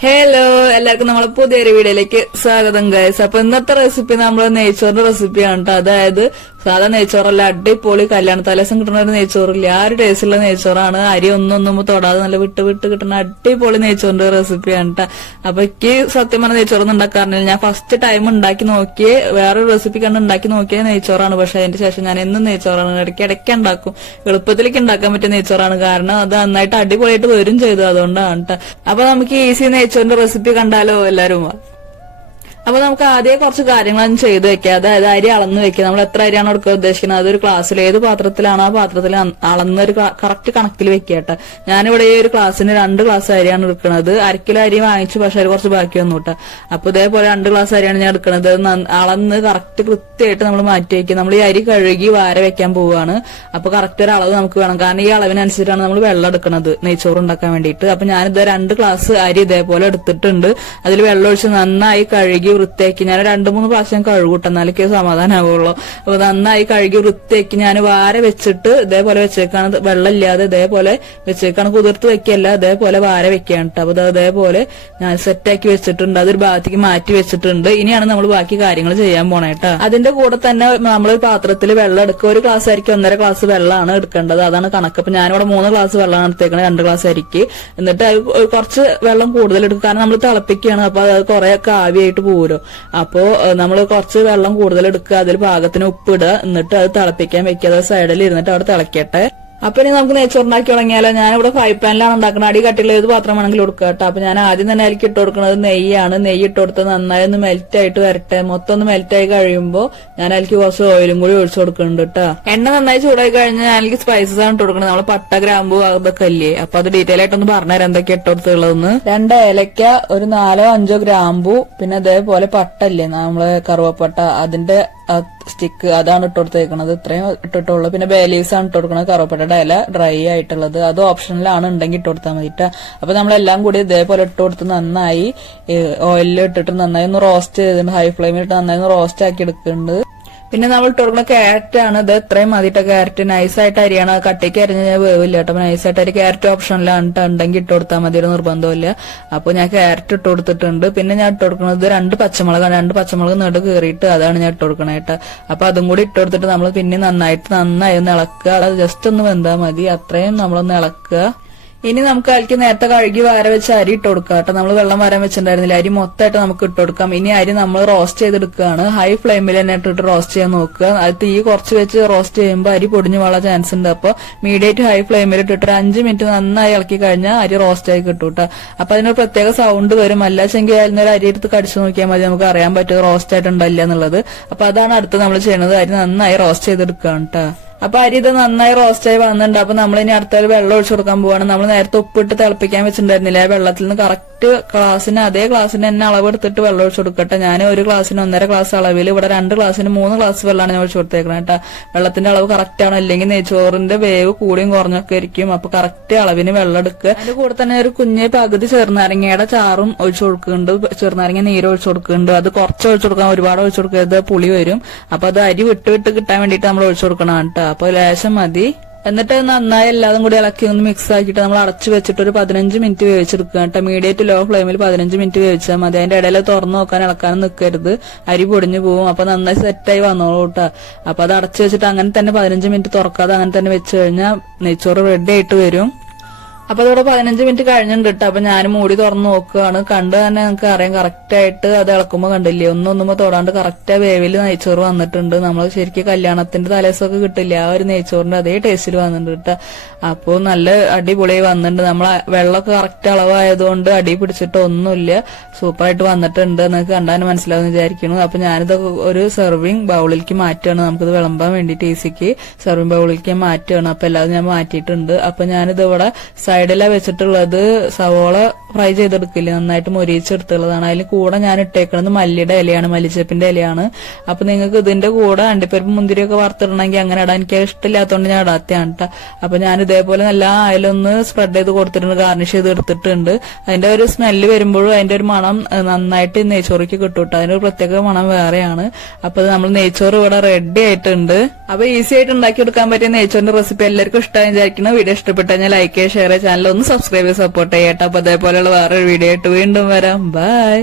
Hello എല്ലാവർക്കും നമ്മളെ പുതിയൊരു വീഡിയോയിലേക്ക് സ്വാഗതം ഗൈസ് അപ്പൊ ഇന്നത്തെ റെസിപ്പി നമ്മൾ നെയ്ച്ചോറിന്റെ റെസിപ്പിയാണ് കേട്ടോ അതായത് സാധാ നെയ്ച്ചോറല്ല അടിപൊളി കല്യാണ തലേസം കിട്ടുന്ന ഒരു നെയ്ച്ചോറില്ല. ആ ഒരു ടേസ്റ്റുള്ള നെയ്ച്ചോറാണ്. അരി ഒന്നും ഒന്നും തൊടാതെ നല്ല വിട്ട് വിട്ട് കിട്ടുന്ന അടിപൊളി നെയ്ച്ചോറിന്റെ റെസിപ്പിയാണ് കേട്ടോ അപ്പൊ എനിക്ക് സത്യം പറഞ്ഞ നെയ്ച്ചോറൊന്നും ഉണ്ടാക്കാറില്ല. ഞാൻ ഫസ്റ്റ് ടൈം ഉണ്ടാക്കി നോക്കിയേ വേറൊരു റെസിപ്പി കണ്ട് ഉണ്ടാക്കി നോക്കിയ നെയ്ച്ചോറാണ്. പക്ഷെ അതിന്റെ ശേഷം ഞാൻ എന്നും നെയ്ച്ചോറാണ്. ഇടയ്ക്ക് ഇടയ്ക്ക് ഉണ്ടാക്കും. എളുപ്പത്തിലേക്ക് ഉണ്ടാക്കാൻ പറ്റിയ നെയ്ച്ചോറാണ്. കാരണം അത് നന്നായിട്ട് അടിപൊളിയായിട്ട് വരും ചെയ്തു. അതുകൊണ്ടാണ് കേട്ടോ അപ്പൊ നമുക്ക് ഈസി നെയ്ച്ചോറിന്റെ റെസിപ്പി കണ്ടാലോ എല്ലാരും. അപ്പൊ നമുക്ക് ആദ്യം കുറച്ച് കാര്യങ്ങളൊന്നും ചെയ്തു വെക്കുക അതായത് അരി അളന്ന് വെക്കുക. നമ്മൾ എത്ര അരിയാണ് എടുക്കാൻ ഉദ്ദേശിക്കുന്നത്? അതൊരു ക്ലാസ്സിൽ ഏത് പാത്രത്തിലാണ് ആ പാത്രത്തിൽ അളന്നൊരു അളന്ന് ഒരു കറക്റ്റ് കണക്കിൽ വെക്കുക കേട്ടോ. ഞാനിവിടെ ഈ ഒരു ക്ലാസ്സിന് രണ്ട് ക്ലാസ് അരിയാണ് എടുക്കുന്നത്. അരക്കിലോ അരി വാങ്ങിച്ചു പക്ഷെ അത് കുറച്ച് ബാക്കി വന്നു കേട്ടോ. അപ്പൊ ഇതേപോലെ രണ്ട് ക്ലാസ് അരിയാണ് ഞാൻ എടുക്കുന്നത്. അളന്ന് കറക്റ്റ് കൃത്യമായിട്ട് നമ്മൾ മാറ്റി വെക്കുക. നമ്മൾ ഈ അരി കഴുകി വാര വെക്കാൻ പോവുകയാണ്. അപ്പൊ കറക്റ്റ് ഒരു അളവ് നമുക്ക് വേണം. കാരണം ഈ അളവിനനുസരിച്ചാണ് നമ്മൾ വെള്ളം എടുക്കുന്നത്. നെയ്ച്ചോറ് ഉണ്ടാക്കാൻ വേണ്ടിയിട്ട്. അപ്പൊ ഞാനിത് രണ്ട് ക്ലാസ് അരി ഇതേപോലെ എടുത്തിട്ടുണ്ട്. അതിൽ വെള്ളം ഒഴിച്ച് നന്നായി കഴുകി വൃത്തിയാക്കി. ഞാൻ രണ്ട് മൂന്ന് പ്രാവശ്യം കഴുകൂട്ടെ എന്നാലേ സമാധാനമാവുള്ളൂ അപ്പൊ നന്നായി കഴുകി വൃത്തിയാക്കി ഞാൻ വാര വെച്ചിട്ട് ഇതേപോലെ വെച്ചേക്കാണ്. വെള്ളം ഇല്ലാതെ ഇതേപോലെ വെച്ചേക്കാണ്. കുതിർത്ത് വെക്കല്ല ഇതേപോലെ വാര വെക്കാണ് കേട്ടോ അപ്പൊ അതേപോലെ ഞാൻ സെറ്റാക്കി വെച്ചിട്ടുണ്ട്. അതൊരു ഭാഗത്തേക്ക് മാറ്റി വെച്ചിട്ടുണ്ട്. ഇനിയാണ് നമ്മൾ ബാക്കി കാര്യങ്ങൾ ചെയ്യാൻ പോണേ കേട്ടോ അതിന്റെ കൂടെ തന്നെ നമ്മൾ പാത്രത്തിൽ വെള്ളം എടുക്കുക. ഒരു ഗ്ലാസ് അരിക്ക് ഒന്നര ഗ്ലാസ് വെള്ളമാണ് എടുക്കേണ്ടത്. അതാണ് കണക്ക്. അപ്പൊ ഞാനിവിടെ മൂന്ന് ഗ്ലാസ് വെള്ളമാണ് എടുത്തേക്കുന്നത് രണ്ട് ഗ്ലാസ് അരിക്ക്. എന്നിട്ട് കുറച്ച് വെള്ളം കൂടുതൽ എടുക്കും. കാരണം നമ്മൾ തിളപ്പിക്കുകയാണ്. അപ്പൊ അത് കുറെ ആവിയായിട്ട് പോരും അപ്പോ നമ്മൾ കുറച്ച് വെള്ളം കൂടുതൽ എടുക്കുക. അതിൽ പാകത്തിന് ഉപ്പിടുക എന്നിട്ട് അത് തിളപ്പിക്കാൻ വെക്കുക. അത് സൈഡിൽ ഇരുന്നിട്ട് അവിടെ തിളക്കട്ടെ. അപ്പൊ ഇനി നമുക്ക് നെയ്ച്ചോറുണ്ടാക്കി തുടങ്ങിയാലോ? ഞാനിവിടെ ഫ്രൈ പാനിലാണ് ഉണ്ടാക്കുന്നത് അടി കട്ടിയുള്ള ഏത് പാത്രം വേണമെങ്കിലും കൊടുക്കുക കേട്ടോ. അപ്പൊ ഞാൻ ആദ്യം തന്നെ അതിലേക്ക് ഇട്ട് കൊടുക്കുന്നത് നെയ്യാണ്. നെയ്യ് ഇട്ട് കൊടുത്ത് നന്നായി ഒന്ന് മെൽറ്റ് ആയിട്ട് വരട്ടെ. മൊത്തം ഒന്ന് മെൽറ്റ് ആയി കഴിയുമ്പോൾ ഞാൻ അതിലേക്ക് കുറച്ച് ഓയിലും കൂടി ഒഴിച്ചു കൊടുക്കുന്നുണ്ട് കേട്ടോ. എണ്ണ നന്നായി ചൂടായി കഴിഞ്ഞാൽ ഞാൻ അതിലേക്ക് സ്പൈസസ് ആണ് ഇട്ട് കൊടുക്കുന്നത്. നമ്മൾ പട്ട ഗ്രാമ്പു അതൊക്കെ അല്ലേ? അപ്പൊ അത് ഡീറ്റെയിൽ ആയിട്ടൊന്ന് പറഞ്ഞുതരാം എന്തൊക്കെ ഇട്ട് കൊടുത്തുള്ളതെന്ന് രണ്ട് ഏലക്ക ഒരു നാലോ അഞ്ചോ ഗ്രാമ്പു പിന്നെ അതേപോലെ പട്ടല്ലേ നമ്മൾ കറുവപ്പട്ട അതിന്റെ സ്റ്റിക്ക് അതാണ് ഇട്ട് കൊടുത്തേക്കണത് ഇത്രയും ഇട്ടിട്ടുള്ളൂ. പിന്നെ ബേലീവ്സ് ആണ് ഇട്ട് കൊടുക്കുന്നത് ഇല ഡ്രൈ ആയിട്ടുള്ളത്. അത് ഓപ്ഷനിലാണ് ഉണ്ടെങ്കിൽ ഇട്ട് കൊടുത്താൽ മതിട്ട് അപ്പൊ നമ്മളെല്ലാം കൂടി ഇതേപോലെ ഇട്ട് കൊടുത്ത് നന്നായി ഓയിലിൽ ഇട്ടിട്ട് നന്നായി ഒന്ന് റോസ്റ്റ് ചെയ്തിട്ടുണ്ട് ഹൈ ഫ്ലെയിമിൽ ഇട്ട് നന്നായി ഒന്ന് റോസ്റ്റ് ആക്കി എടുക്കുന്നുണ്ട് പിന്നെ നമ്മൾ ഇട്ട് ക്യാരറ്റ് ആണ്. ഇത് ഇത്രയും മതിയിട്ട് ക്യാരറ്റ് നൈസായിട്ട് അരിയാണ്. കട്ടിക്ക് അരിഞ്ഞ വേവില്ല കേട്ടോ. നൈസായിട്ട് അരി ക്യാരറ്റ് ഓപ്ഷനിലാണ്. ഉണ്ടെങ്കിൽ ഇട്ട് കൊടുത്താൽ മതി. ഒരു നിർബന്ധമില്ല അപ്പൊ ഞാൻ ക്യാരറ്റ് ഇട്ട് കൊടുത്തിട്ടുണ്ട്. പിന്നെ ഞാൻ ഇട്ട് കൊടുക്കുന്നത് രണ്ട് പച്ചമുളകാണ്. രണ്ട് പച്ചമുളക് നീട്ട് കയറിയിട്ട് അതാണ് ഞാൻ ഇട്ട് കൊടുക്കണേ കേട്ടോ. അപ്പൊ അതും കൂടി ഇട്ട് കൊടുത്തിട്ട് നമ്മൾ പിന്നെ നന്നായിട്ട് നന്നായി ഒന്ന് ഇളക്കുക. അത് ജസ്റ്റ് ഒന്ന് വെന്താൽ മതി. അത്രയും നമ്മളൊന്ന് ഇളക്കുക. ഇനി നമുക്ക് അരിക്ക് നേരത്തെ കഴുകി വാര വെച്ച് അരി ഇട്ട് കൊടുക്കാം കേട്ടോ. നമ്മൾ വെള്ളം വരാൻ വെച്ചിട്ടുണ്ടായിരുന്നില്ല. അരി മൊത്തമായിട്ട് നമുക്ക് ഇട്ട് കൊടുക്കാം. ഇനി അരി നമ്മൾ റോസ്റ്റ് ചെയ്തെടുക്കുകയാണ്. ഹൈ ഫ്ലെയിമിൽ തന്നെ ഇട്ടിട്ട് റോസ്റ്റ് ചെയ്യാൻ നോക്കുക. അത് തീ കുറച്ച് വെച്ച് റോസ്റ്റ് ചെയ്യുമ്പോൾ അരി പൊടിഞ്ഞു പോകാൻ ചാൻസ് ഉണ്ട്. അപ്പോൾ മീഡിയറ്റ് ഹൈ ഫ്ലെയിമിൽ ഇട്ടിട്ട് അഞ്ച് മിനിറ്റ് നന്നായി ഇളക്കി കഴിഞ്ഞാൽ അരി റോസ്റ്റ് ആയി കിട്ടും കേട്ടോ. അപ്പൊ അതിനൊരു പ്രത്യേക സൗണ്ട് വരും. അല്ലാച്ചെങ്കിൽ അതിനൊരു അരി എടുത്ത് കടിച്ചു നോക്കിയാൽ മതി. നമുക്ക് അറിയാൻ പറ്റും റോസ്റ്റ് ആയിട്ടുണ്ടല്ല എന്നുള്ളത് അപ്പൊ അതാണ് അടുത്ത് നമ്മൾ ചെയ്യുന്നത് അരി നന്നായി റോസ്റ്റ് ചെയ്തെടുക്കുകയാണ് കേട്ടോ. അപ്പൊ അരി ഇത് നന്നായി റോസ്റ്റായി വന്നിട്ടുണ്ട്. അപ്പൊ നമ്മൾ ഇനി അടുത്ത വെള്ളം ഒഴിച്ചു കൊടുക്കാൻ പോവാണ്. നമ്മൾ നേരത്തെ ഉപ്പിട്ട് തിളപ്പിക്കാൻ വെച്ചിട്ടുണ്ടായിരുന്നില്ല? വെള്ളത്തിൽ നിന്ന് കറക്റ്റ് ഗ്ലാസ്സിന് അതേ ഗ്ലാസ്സിന് തന്നെ അളവ് എടുത്തിട്ട് വെള്ളം ഒഴിച്ചു കൊടുക്കട്ടെ. ഞാൻ ഒരു ഗ്ലാസ്സിന് ഒന്നര ഗ്ലാസ് അളവിൽ ഇവിടെ രണ്ട് ഗ്ലാസ്സിന് മൂന്ന് ഗ്ലാസ് വെള്ളമാണ് ഞാൻ ഒഴിച്ചു കൊടുത്തേക്കണം കേട്ടോ. വെള്ളത്തിന്റെ അളവ് കറക്റ്റ് ആണോ? അല്ലെങ്കിൽ നെയ്ച്ചോറിന്റെ വേവ് കൂടിയും കുറഞ്ഞൊക്കെ ഇരിക്കും അപ്പൊ കറക്റ്റ് അളവിന് വെള്ളം എടുക്കുക. അതിന്റെ കൂടെ തന്നെ ഒരു കുഞ്ഞ് പകുതി ചെറുനാരങ്ങയുടെ ചാറും ഒഴിച്ചു കൊടുക്കുന്നുണ്ട്. ചെറുനാരങ്ങ നീര് ഒഴിച്ചു കൊടുക്കുന്നുണ്ട്. അത് കുറച്ച് ഒഴിച്ചു കൊടുക്കാൻ ഒരുപാട് ഒഴിച്ചു കൊടുക്കരുത്. പുളി വരും. അപ്പൊ അത് അരി വിട്ട് വിട്ട് കിട്ടാൻ വേണ്ടിയിട്ട് നമ്മൾ ഒഴിച്ചു കൊടുക്കണം കേട്ടോ. അപ്പൊ ലേശം മതി. എന്നിട്ട് നന്നായി എല്ലാതും കൂടി ഇളക്കി ഒന്ന് മിക്സ് ആക്കിയിട്ട് നമ്മൾ അടച്ചു വെച്ചിട്ട് ഒരു പതിനഞ്ച് മിനിറ്റ് വേവിച്ചെടുക്കുക കേട്ടോ. മീഡിയറ്റ് ലോ ഫ്ലെയിമിൽ പതിനഞ്ച് മിനിറ്റ് വേവിച്ചാൽ മതി. അതിന്റെ ഇടയിൽ തുറന്നു നോക്കാൻ ഇളക്കാനും നിൽക്കരുത് അരി പൊടിഞ്ഞു പോകും അപ്പൊ നന്നായി സെറ്റായി വന്നോളൂ കേട്ടോ. അപ്പൊ അത് അടച്ചു വെച്ചിട്ട് അങ്ങനെ തന്നെ പതിനഞ്ച് മിനിറ്റ് തുറക്കാതെ അങ്ങനെ തന്നെ വെച്ച് കഴിഞ്ഞാൽ നെയ്ച്ചോറ് റെഡി ആയിട്ട് വരും. അപ്പൊ അതോടെ പതിനഞ്ച് മിനിറ്റ് കഴിഞ്ഞിട്ടുണ്ട് കേട്ടോ അപ്പൊ ഞാൻ മൂടി തുറന്ന് നോക്കുകയാണ് കണ്ട് തന്നെ നിങ്ങൾക്ക് അറിയാം കറക്റ്റ് ആയിട്ട് അത് ഇളക്കുമ്പോൾ കണ്ടില്ലേ? ഒന്നും ഒന്നുമ്പോ തൊടാണ്ട് കറക്റ്റ് വേവിൽ നെയ്ച്ചോറ് വന്നിട്ടുണ്ട്. നമ്മൾ ശരിക്കും കല്യാണത്തിന്റെ തലേസൊക്കെ കിട്ടില്ല? ആ ഒരു നെയ്ച്ചോറിന്റെ അതേ ടേസ്റ്റിൽ വന്നിട്ടുണ്ട് കേട്ടോ അപ്പോ നല്ല അടിപൊളിയായി വന്നിട്ടുണ്ട്. നമ്മൾ വെള്ളമൊക്കെ കറക്റ്റ് അളവായതുകൊണ്ട് അടി പിടിച്ചിട്ട് ഒന്നുമില്ല. സൂപ്പറായിട്ട് വന്നിട്ടുണ്ട് നിങ്ങൾക്ക് കണ്ടാൽ മനസ്സിലാവുന്ന വിചാരിക്കുന്നു. അപ്പൊ ഞാനിത് ഒരു സെർവിങ് ബൗളിലേക്ക് മാറ്റുകയാണ്. നമുക്കിത് വിളമ്പാൻ വേണ്ടിയിട്ട് ഈസിക്ക് സെർവിങ് ബൗളിലേക്ക് മാറ്റുകയാണ്. അപ്പൊ എല്ലാതും ഞാൻ മാറ്റിയിട്ടുണ്ട്. അപ്പൊ ഞാനിത് ഇവിടെ സൈഡിലാണ് വെച്ചിട്ടുള്ളത് സവോള ഫ്രൈ ചെയ്തെടുക്കില്ല നന്നായിട്ട് മൊരിച്ചെടുത്തുള്ളതാണ് അതിൽ കൂടെ ഞാൻ ഇട്ടേക്കുന്നത് മല്ലിയുടെ ഇലയാണ് മല്ലിച്ചപ്പിന്റെ ഇലയാണ്. അപ്പൊ നിങ്ങൾക്ക് ഇതിന്റെ കൂടെ അണ്ടിപ്പരിപ്പ് മുന്തിരിയൊക്കെ വറുത്തിടണമെങ്കിൽ അങ്ങനെ ഇടാൻ എനിക്ക് ഇഷ്ടമില്ലാത്തതുകൊണ്ട് ഞാൻ ഇടാത്തയാണ് കേട്ടോ അപ്പൊ ഞാൻ ഇതേപോലെ നല്ല അയലൊന്ന് സ്പ്രെഡ് ചെയ്ത് കൊടുത്തിട്ടുണ്ട് ഗാർണിഷ് ചെയ്ത് എടുത്തിട്ടുണ്ട്. അതിന്റെ ഒരു സ്മെല്ല് വരുമ്പോഴും അതിന്റെ ഒരു മണം നന്നായിട്ട് നെയ്ച്ചോറിക്ക് കിട്ടും കേട്ടോ ഒരു പ്രത്യേക മണം വേറെയാണ്. അപ്പൊ നമ്മൾ നെയ്ച്ചോറ് ഇവിടെ റെഡി ആയിട്ടുണ്ട്. അപ്പൊ ഈസി ആയിട്ട് ഉണ്ടാക്കി കൊടുക്കാൻ പറ്റിയ നെയ്ച്ചോറിന്റെ റെസിപ്പി എല്ലാവർക്കും ഇഷ്ടമായി വിചാരിക്കുന്നു. വീഡിയോ ഇഷ്ടപ്പെട്ടു കഴിഞ്ഞാൽ ലൈക്ക് ചെയ്യുക ഷെയർ ചെയ്യുക ചാനൽ ഒന്ന് സബ്സ്ക്രൈബ് ചെയ്ത് സപ്പോർട്ട് ചെയ്യട്ടെ. അപ്പൊ അതേപോലെയുള്ള വേറൊരു വീഡിയോ ആയിട്ട് വീണ്ടും വരാം. ബൈ